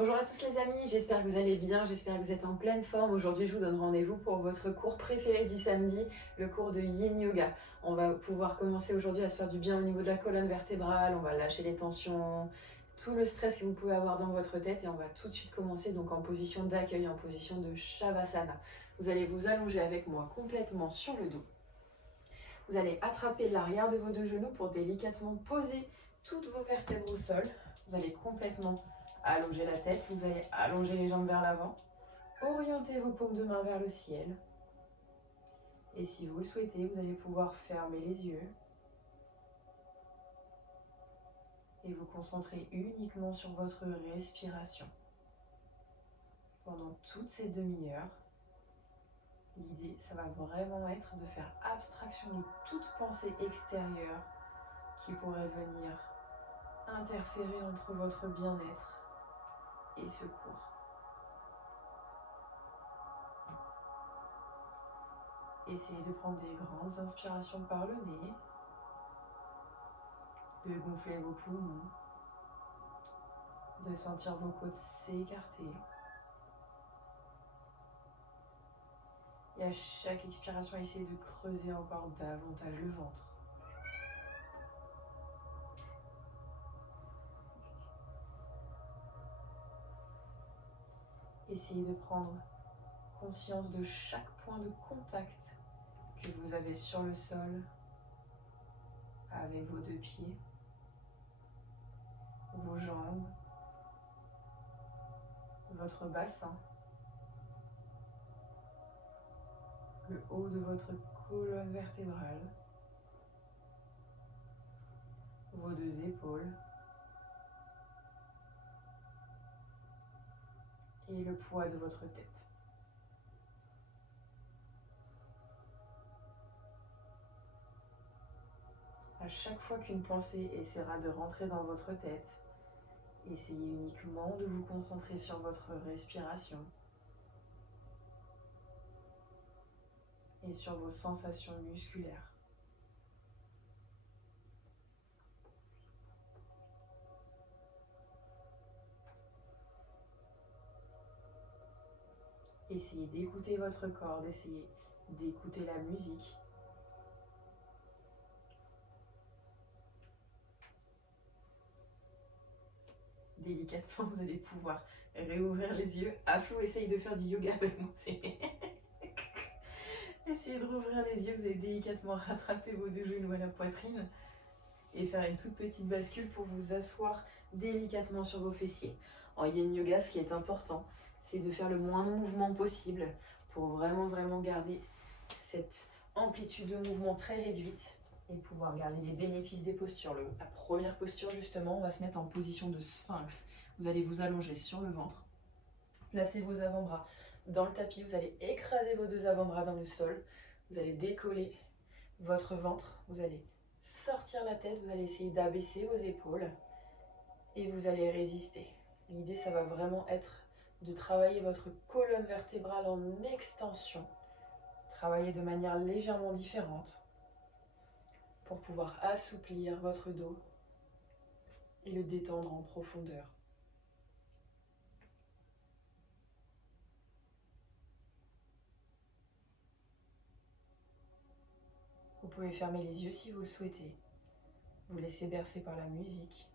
Bonjour à tous les amis, j'espère que vous allez bien, j'espère que vous êtes en pleine forme. Aujourd'hui, je vous donne rendez-vous pour votre cours préféré du samedi, le cours de Yin Yoga. On va pouvoir commencer aujourd'hui à se faire du bien au niveau de la colonne vertébrale, on va lâcher les tensions, tout le stress que vous pouvez avoir dans votre tête et on va tout de suite commencer donc en position d'accueil, en position de Shavasana. Vous allez vous allonger avec moi complètement sur le dos. Vous allez attraper l'arrière de vos deux genoux pour délicatement poser toutes vos vertèbres au sol. Vous allez complètement allonger la tête, vous allez allonger les jambes vers l'avant, orienter vos paumes de main vers le ciel. Et si vous le souhaitez, vous allez pouvoir fermer les yeux et vous concentrer uniquement sur votre respiration. Pendant toutes ces demi-heures, l'idée, ça va vraiment être de faire abstraction de toute pensée extérieure qui pourrait venir interférer entre votre bien-être et ce cours. Essayez de prendre des grandes inspirations par le nez, de gonfler vos poumons, de sentir vos côtes s'écarter. Et à chaque expiration, essayez de creuser encore davantage le ventre. Essayez de prendre conscience de chaque point de contact que vous avez sur le sol avec vos deux pieds, vos jambes, votre bassin, le haut de votre colonne vertébrale, vos deux épaules et le poids de votre tête. À chaque fois qu'une pensée essaiera de rentrer dans votre tête, essayez uniquement de vous concentrer sur votre respiration et sur vos sensations musculaires. Essayez d'écouter votre corps, d'essayer d'écouter la musique. Délicatement, vous allez pouvoir réouvrir les yeux. Aflou essaye de faire du yoga avec moi. Essayez de rouvrir les yeux, vous allez délicatement rattraper vos deux genoux à la poitrine et faire une toute petite bascule pour vous asseoir délicatement sur vos fessiers. En Yin Yoga, ce qui est important, c'est de faire le moins de mouvements possible pour vraiment garder cette amplitude de mouvement très réduite et pouvoir garder les bénéfices des postures. La première posture, justement, on va se mettre en position de sphinx. Vous allez vous allonger sur le ventre, placez vos avant-bras dans le tapis, vous allez écraser vos deux avant-bras dans le sol, vous allez décoller votre ventre, vous allez sortir la tête, vous allez essayer d'abaisser vos épaules et vous allez résister. L'idée, ça va vraiment être de travailler votre colonne vertébrale en extension, travailler de manière légèrement différente pour pouvoir assouplir votre dos et le détendre en profondeur. Vous pouvez fermer les yeux si vous le souhaitez, vous laisser bercer par la musique.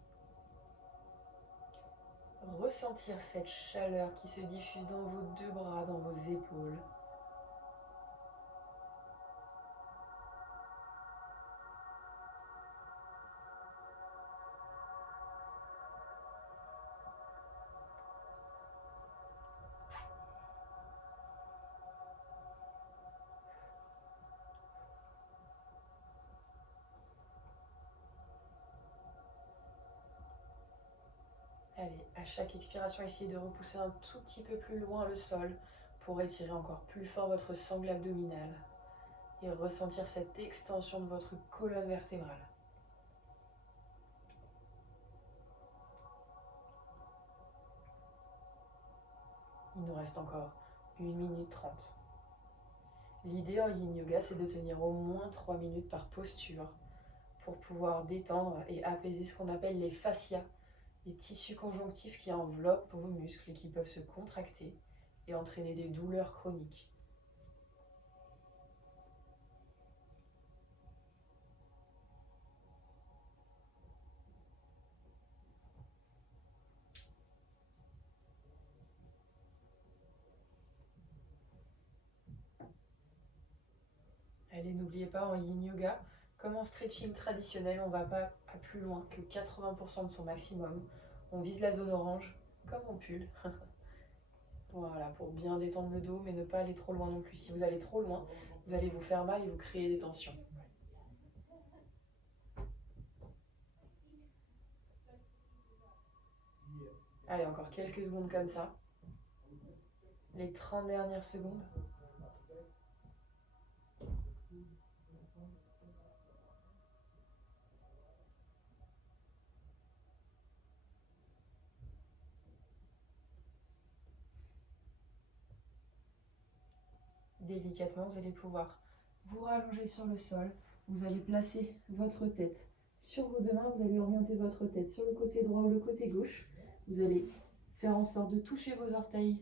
Ressentir cette chaleur qui se diffuse dans vos deux bras, dans vos épaules. Allez, à chaque expiration, essayez de repousser un tout petit peu plus loin le sol pour étirer encore plus fort votre sangle abdominale et ressentir cette extension de votre colonne vertébrale. Il nous reste encore 1 minute 30. L'idée en Yin Yoga, c'est de tenir au moins 3 minutes par posture pour pouvoir détendre et apaiser ce qu'on appelle les fascias les tissus conjonctifs qui enveloppent vos muscles et qui peuvent se contracter et entraîner des douleurs chroniques. Allez, n'oubliez pas, en yin yoga, comme en stretching traditionnel, on ne va pas à plus loin que 80% de son maximum. On vise la zone orange, comme mon pull. Voilà, pour bien détendre le dos, mais ne pas aller trop loin non plus. Si vous allez trop loin, vous allez vous faire mal et vous créer des tensions. Allez, encore quelques secondes comme ça. Les 30 dernières secondes. Délicatement, vous allez pouvoir vous rallonger sur le sol. Vous allez placer votre tête sur vos deux mains. Vous allez orienter votre tête sur le côté droit ou le côté gauche. Vous allez faire en sorte de toucher vos orteils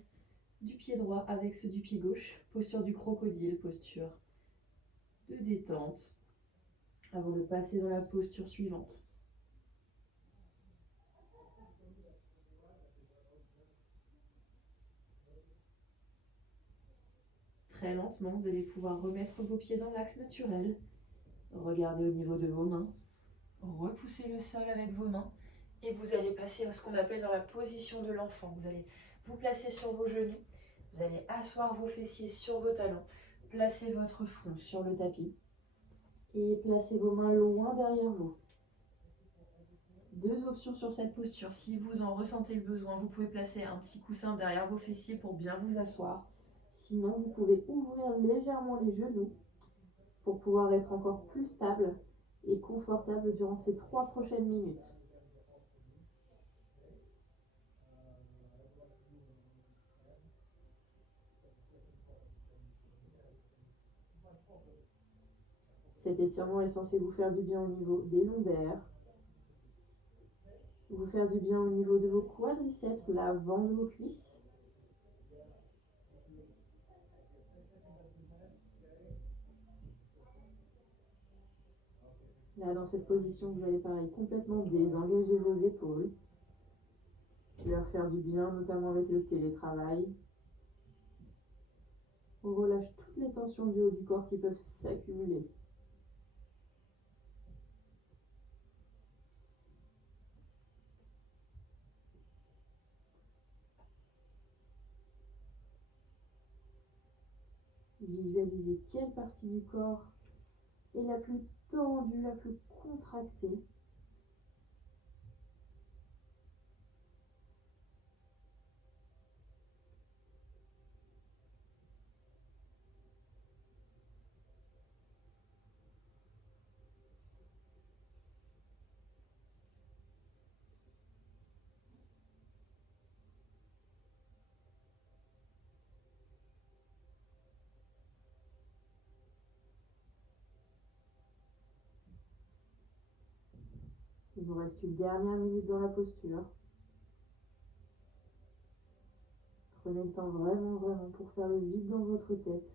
du pied droit avec ceux du pied gauche. Posture du crocodile, posture de détente, avant de passer dans la posture suivante. Très lentement, vous allez pouvoir remettre vos pieds dans l'axe naturel. Regardez au niveau de vos mains. Repoussez le sol avec vos mains. Et vous allez passer à ce qu'on appelle dans la position de l'enfant. Vous allez vous placer sur vos genoux. Vous allez asseoir vos fessiers sur vos talons. Placez votre front sur le tapis. Et placez vos mains loin derrière vous. Deux options sur cette posture. Si vous en ressentez le besoin, vous pouvez placer un petit coussin derrière vos fessiers pour bien vous asseoir. Sinon, vous pouvez ouvrir légèrement les genoux pour pouvoir être encore plus stable et confortable durant ces 3 prochaines minutes. Cet étirement est censé vous faire du bien au niveau des lombaires, vous faire du bien au niveau de vos quadriceps, l'avant de vos cuisses. Là, dans cette position, vous allez pareil complètement désengager vos épaules, leur faire du bien, notamment avec le télétravail. On relâche toutes les tensions du haut du corps qui peuvent s'accumuler. Visualisez quelle partie du corps est la plus tendue, la plus contractée. Il vous reste une dernière minute dans la posture. Prenez le temps vraiment pour faire le vide dans votre tête.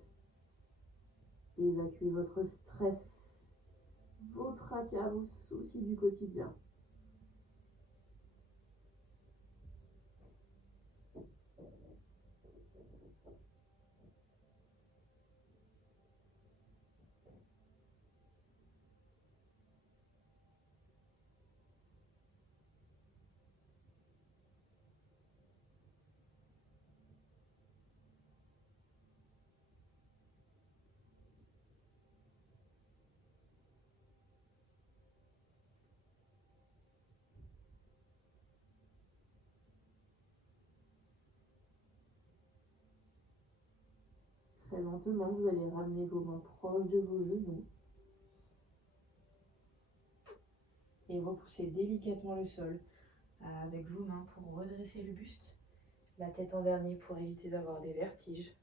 Et évacuer votre stress, vos tracas, vos soucis du quotidien. Très lentement, vous allez ramener vos mains proches de vos genoux. Et repousser délicatement le sol avec vos mains pour redresser le buste. La tête en dernier pour éviter d'avoir des vertiges.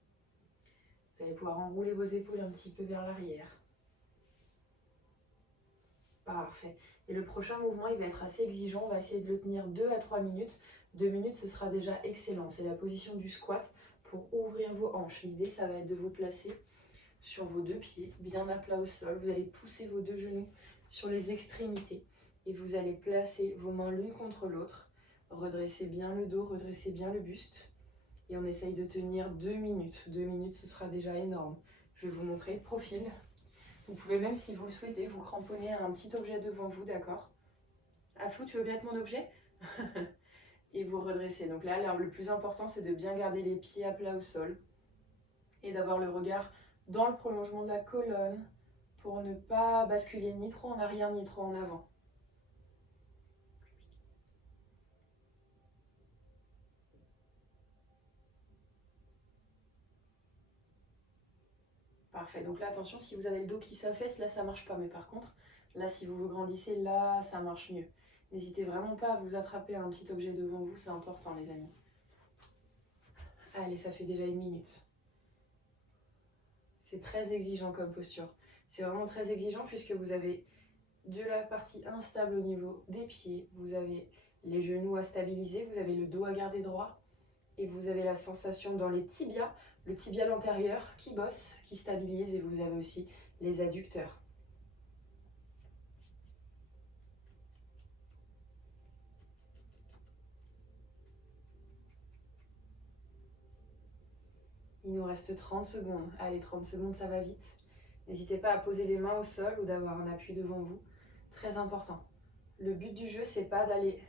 Vous allez pouvoir enrouler vos épaules un petit peu vers l'arrière. Parfait. Et le prochain mouvement, il va être assez exigeant. On va essayer de le tenir 2 à 3 minutes. 2 minutes, ce sera déjà excellent. C'est la position du squat pour ouvrir vos hanches. L'idée, ça va être de vous placer sur vos 2 pieds, bien à plat au sol. Vous allez pousser vos 2 genoux sur les extrémités. Et vous allez placer vos mains l'une contre l'autre. Redressez bien le dos, redressez bien le buste. Et on essaye de tenir 2 minutes. 2 minutes, ce sera déjà énorme. Je vais vous montrer profil. Vous pouvez même, si vous le souhaitez, vous cramponner à un petit objet devant vous, d'accord? Aflou, tu veux bien être mon objet? Et vous redressez. Donc là, le plus important, c'est de bien garder les pieds à plat au sol et d'avoir le regard dans le prolongement de la colonne pour ne pas basculer ni trop en arrière ni trop en avant. Parfait. Donc là, attention, si vous avez le dos qui s'affaisse, là, ça marche pas. Mais par contre, là, si vous vous grandissez, là, ça marche mieux. N'hésitez vraiment pas à vous attraper à un petit objet devant vous, c'est important, les amis. Allez, ça fait déjà 1 minute. C'est très exigeant comme posture. C'est vraiment très exigeant puisque vous avez de la partie instable au niveau des pieds, vous avez les genoux à stabiliser, vous avez le dos à garder droit et vous avez la sensation dans les tibias, le tibial antérieur qui bosse, qui stabilise et vous avez aussi les adducteurs. Il nous reste 30 secondes. Allez, 30 secondes, ça va vite. N'hésitez pas à poser les mains au sol ou d'avoir un appui devant vous. Très important. Le but du jeu, c'est pas d'aller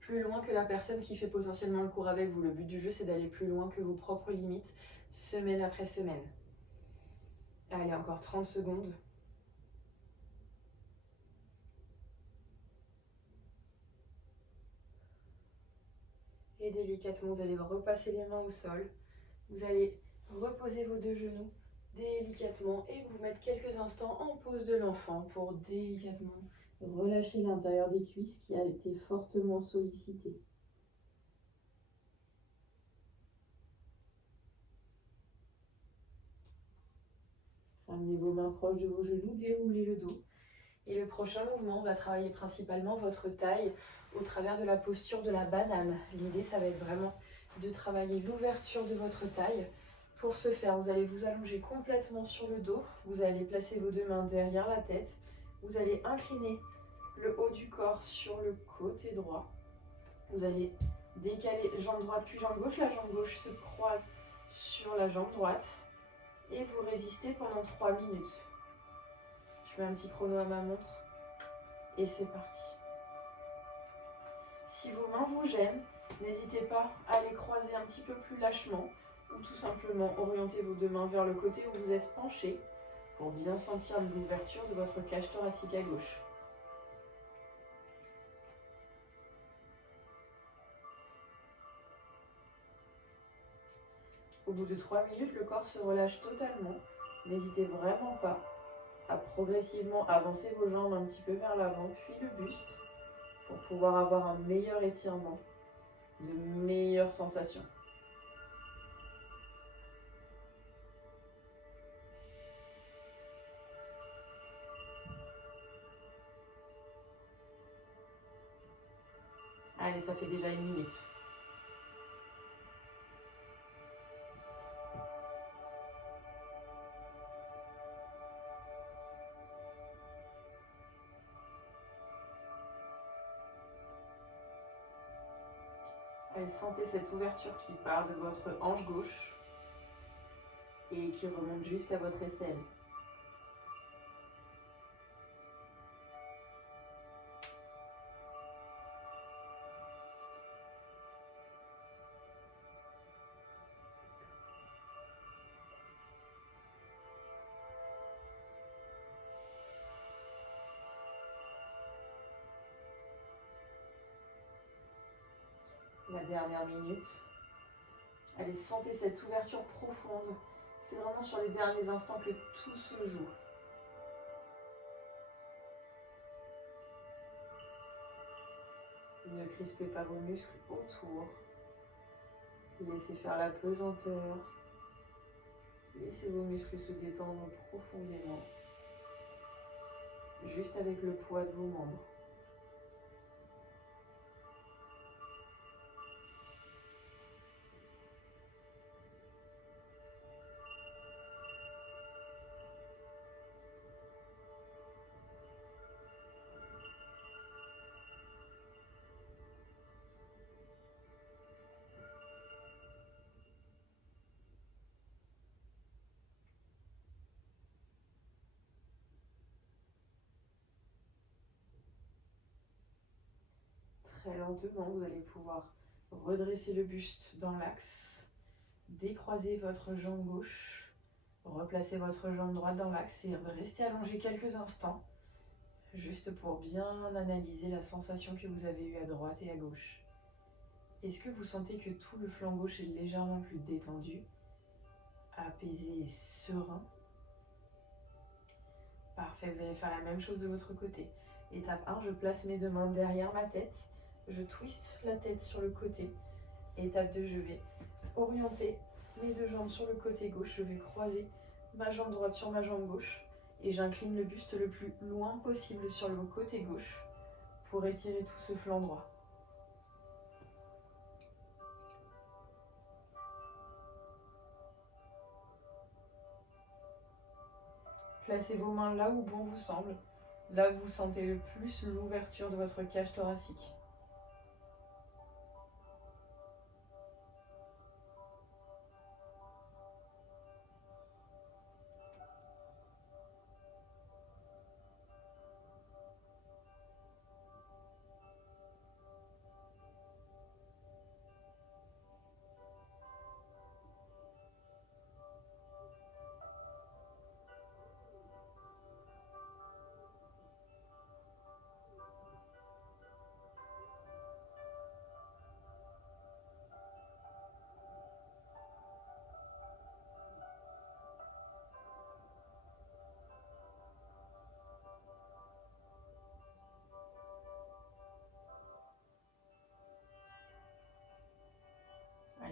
plus loin que la personne qui fait potentiellement le cours avec vous. Le but du jeu, c'est d'aller plus loin que vos propres limites, semaine après semaine. Allez, encore 30 secondes. Et délicatement, vous allez repasser les mains au sol. Vous allez reposer vos 2 genoux délicatement et vous mettre quelques instants en pose de l'enfant pour délicatement relâcher l'intérieur des cuisses qui a été fortement sollicité. Ramenez vos mains proches de vos genoux, déroulez le dos. Et le prochain mouvement, on va travailler principalement votre taille au travers de la posture de la banane. L'idée, ça va être vraiment de travailler l'ouverture de votre taille. Pour ce faire, vous allez vous allonger complètement sur le dos. Vous allez placer vos 2 mains derrière la tête. Vous allez incliner le haut du corps sur le côté droit. Vous allez décaler jambe droite puis jambe gauche. La jambe gauche se croise sur la jambe droite. Et vous résistez pendant 3 minutes. Je mets un petit chrono à ma montre. Et c'est parti. Si vos mains vous gênent, n'hésitez pas à les croiser un petit peu plus lâchement ou tout simplement orienter vos 2 mains vers le côté où vous êtes penché pour bien sentir l'ouverture de votre cage thoracique à gauche. Au bout de 3 minutes, le corps se relâche totalement. N'hésitez vraiment pas à progressivement avancer vos jambes un petit peu vers l'avant, puis le buste, pour pouvoir avoir un meilleur étirement, de meilleures sensations. Allez, ça fait déjà 1 minute. Allez, sentez cette ouverture qui part de votre hanche gauche et qui remonte jusqu'à votre aisselle. La dernière minute. Allez, sentez cette ouverture profonde. C'est vraiment sur les derniers instants que tout se joue. Ne crispez pas vos muscles autour. Laissez faire la pesanteur. Laissez vos muscles se détendre profondément. Juste avec le poids de vos membres. Très lentement, vous allez pouvoir redresser le buste dans l'axe, décroiser votre jambe gauche, replacer votre jambe droite dans l'axe et rester allongé quelques instants, juste pour bien analyser la sensation que vous avez eue à droite et à gauche. Est-ce que vous sentez que tout le flanc gauche est légèrement plus détendu, apaisé et serein? Parfait, vous allez faire la même chose de l'autre côté. Étape 1, je place mes deux mains derrière ma tête, je twiste la tête sur le côté. Étape 2, je vais orienter mes deux jambes sur le côté gauche, je vais croiser ma jambe droite sur ma jambe gauche et j'incline le buste le plus loin possible sur le côté gauche pour étirer tout ce flanc droit. Placez vos mains là où bon vous semble, là où vous sentez le plus l'ouverture de votre cage thoracique.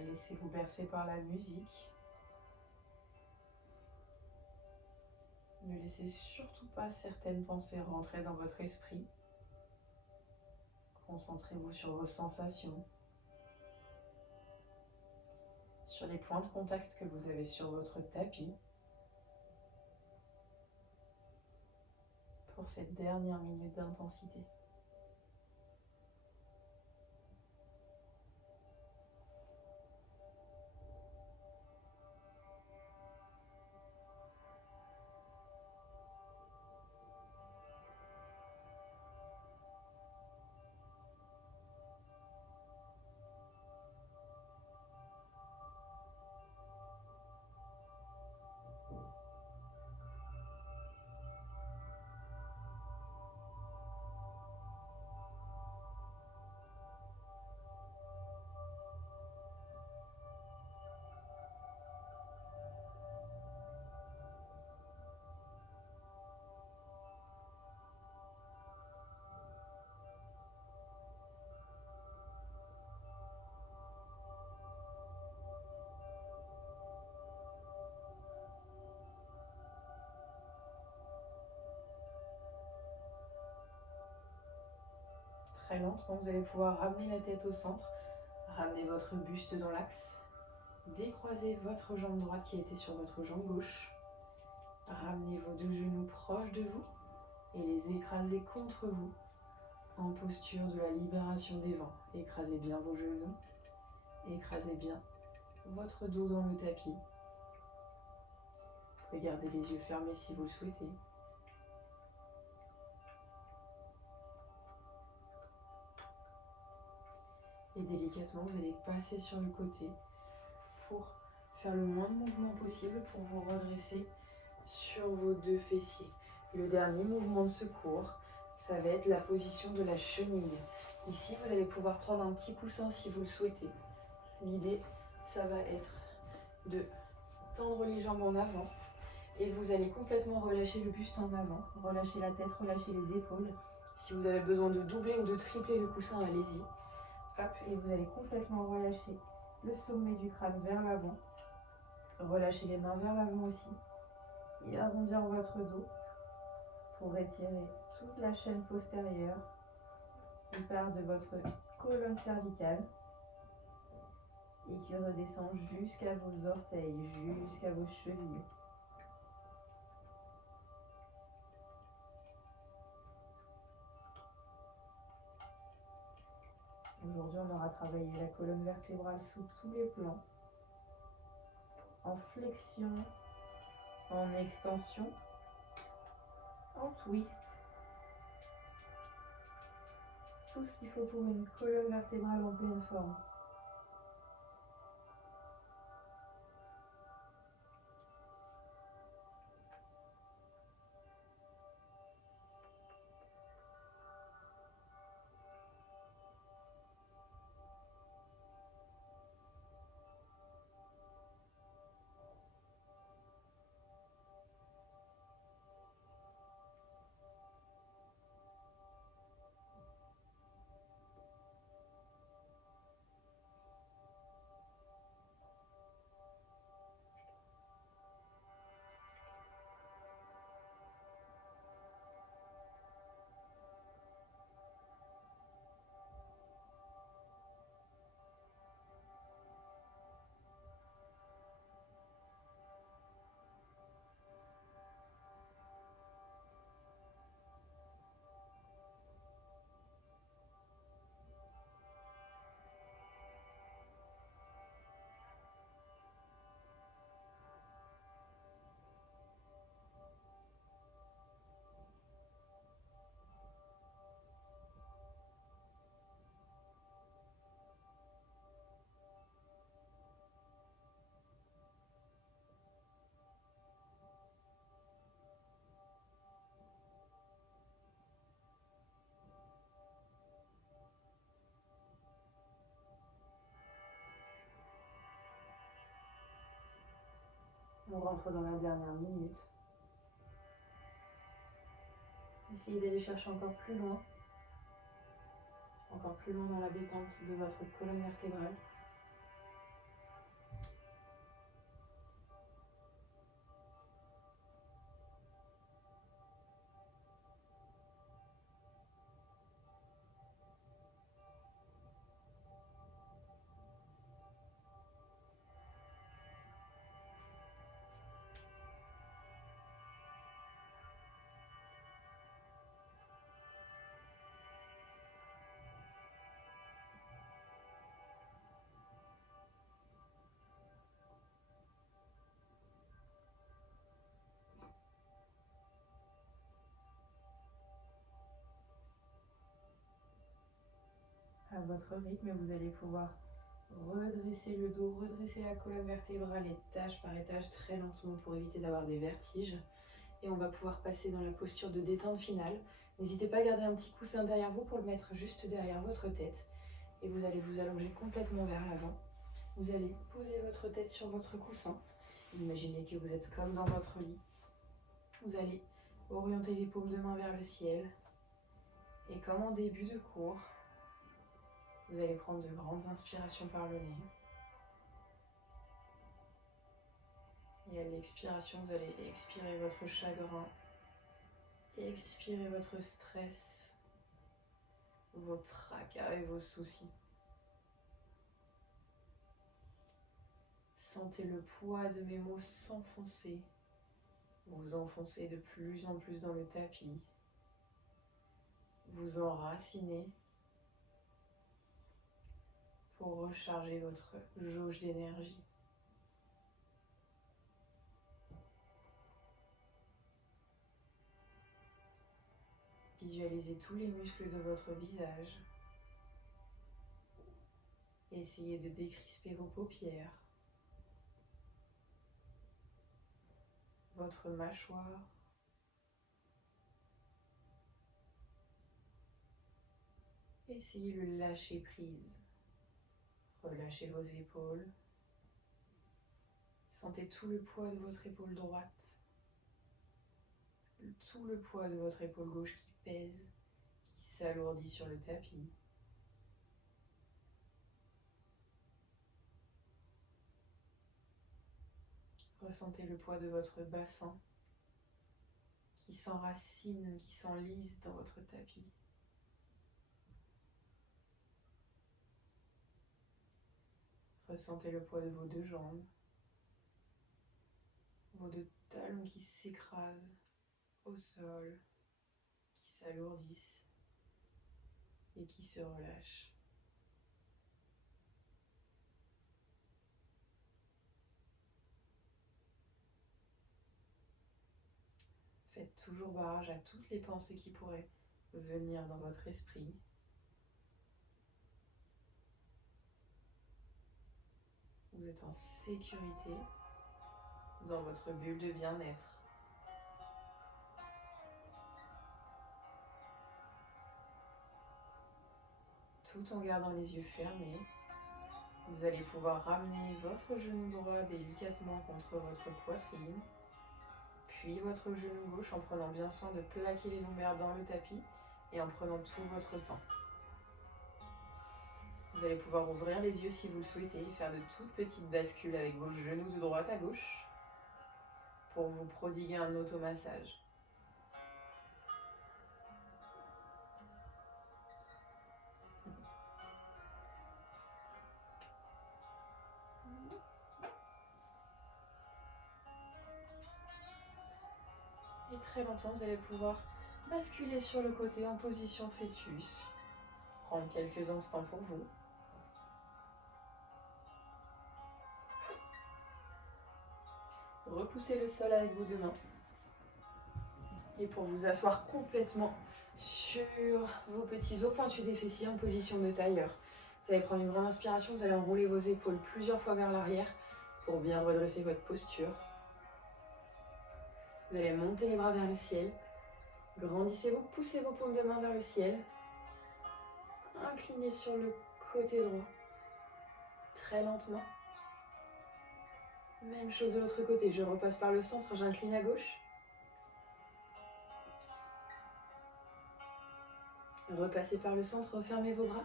Laissez-vous bercer par la musique. Ne laissez surtout pas certaines pensées rentrer dans votre esprit. Concentrez-vous sur vos sensations, sur les points de contact que vous avez sur votre tapis pour cette dernière minute d'intensité. Très lentement, vous allez pouvoir ramener la tête au centre, ramener votre buste dans l'axe, décroiser votre jambe droite qui était sur votre jambe gauche, ramenez vos deux genoux proches de vous et les écraser contre vous en posture de la libération des vents. Écrasez bien vos genoux, écrasez bien votre dos dans le tapis. Vous pouvez garder les yeux fermés si vous le souhaitez. Et délicatement, vous allez passer sur le côté pour faire le moins de mouvement possible pour vous redresser sur vos deux fessiers. Le dernier mouvement de secours, ça va être la position de la chenille. Ici, vous allez pouvoir prendre un petit coussin si vous le souhaitez. L'idée, ça va être de tendre les jambes en avant et vous allez complètement relâcher le buste en avant, relâcher la tête, relâcher les épaules. Si vous avez besoin de doubler ou de tripler le coussin, allez-y. Hop, et vous allez complètement relâcher le sommet du crâne vers l'avant. Relâchez les mains vers l'avant aussi. Et arrondir votre dos pour étirer toute la chaîne postérieure qui part de votre colonne cervicale et qui redescend jusqu'à vos orteils, jusqu'à vos chevilles. Aujourd'hui, on aura travaillé la colonne vertébrale sous tous les plans, en flexion, en extension, en twist. Tout ce qu'il faut pour une colonne vertébrale en pleine forme. On rentre dans la dernière minute. Essayez d'aller chercher encore plus loin dans la détente de votre colonne vertébrale. À votre rythme, vous allez pouvoir redresser le dos, redresser la colonne vertébrale étage par étage très lentement pour éviter d'avoir des vertiges. Et on va pouvoir passer dans la posture de détente finale. N'hésitez pas à garder un petit coussin derrière vous pour le mettre juste derrière votre tête. Et vous allez vous allonger complètement vers l'avant. Vous allez poser votre tête sur votre coussin. Imaginez que vous êtes comme dans votre lit. Vous allez orienter les paumes de main vers le ciel. Et comme en début de cours, vous allez prendre de grandes inspirations par le nez. Et à l'expiration, vous allez expirer votre chagrin, expirer votre stress, vos tracas et vos soucis. Sentez le poids de mes mots s'enfoncer, vous enfoncez de plus en plus dans le tapis, vous enracinez pour recharger votre jauge d'énergie. Visualisez tous les muscles de votre visage. Essayez de décrisper vos paupières, votre mâchoire, essayez de lâcher prise. Relâchez vos épaules. Sentez tout le poids de votre épaule droite, tout le poids de votre épaule gauche qui pèse, qui s'alourdit sur le tapis. Ressentez le poids de votre bassin qui s'enracine, qui s'enlise dans votre tapis. Ressentez le poids de vos deux jambes, vos deux talons qui s'écrasent au sol, qui s'alourdissent et qui se relâchent. Faites toujours barrage à toutes les pensées qui pourraient venir dans votre esprit. Vous êtes en sécurité dans votre bulle de bien-être. Tout en gardant les yeux fermés, vous allez pouvoir ramener votre genou droit délicatement contre votre poitrine, puis votre genou gauche en prenant bien soin de plaquer les lombaires dans le tapis et en prenant tout votre temps. Vous allez pouvoir ouvrir les yeux si vous le souhaitez et faire de toutes petites bascules avec vos genoux de droite à gauche pour vous prodiguer un automassage. Et très lentement, vous allez pouvoir basculer sur le côté en position fœtus. Prendre quelques instants pour vous. Repoussez le sol avec vos deux mains. Et pour vous asseoir complètement sur vos petits os pointus des fessiers en position de tailleur. Vous allez prendre une grande inspiration, vous allez enrouler vos épaules plusieurs fois vers l'arrière pour bien redresser votre posture. Vous allez monter les bras vers le ciel. Grandissez-vous, poussez vos paumes de main vers le ciel. Inclinez sur le côté droit. Très lentement. Même chose de l'autre côté, je repasse par le centre, j'incline à gauche. Repassez par le centre, refermez vos bras.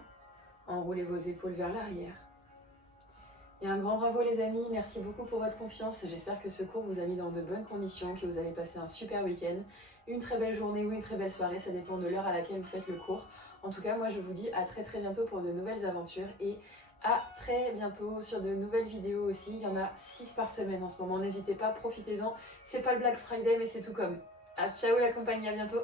Enroulez vos épaules vers l'arrière. Et un grand bravo les amis, merci beaucoup pour votre confiance. J'espère que ce cours vous a mis dans de bonnes conditions, que vous allez passer un super week-end, une très belle journée ou une très belle soirée, ça dépend de l'heure à laquelle vous faites le cours. En tout cas, moi je vous dis à très bientôt pour de nouvelles aventures et à très bientôt sur de nouvelles vidéos aussi. Il y en a 6 par semaine en ce moment, n'hésitez pas, profitez-en. C'est pas le Black Friday mais c'est tout comme. Ah, ciao la compagnie, à bientôt.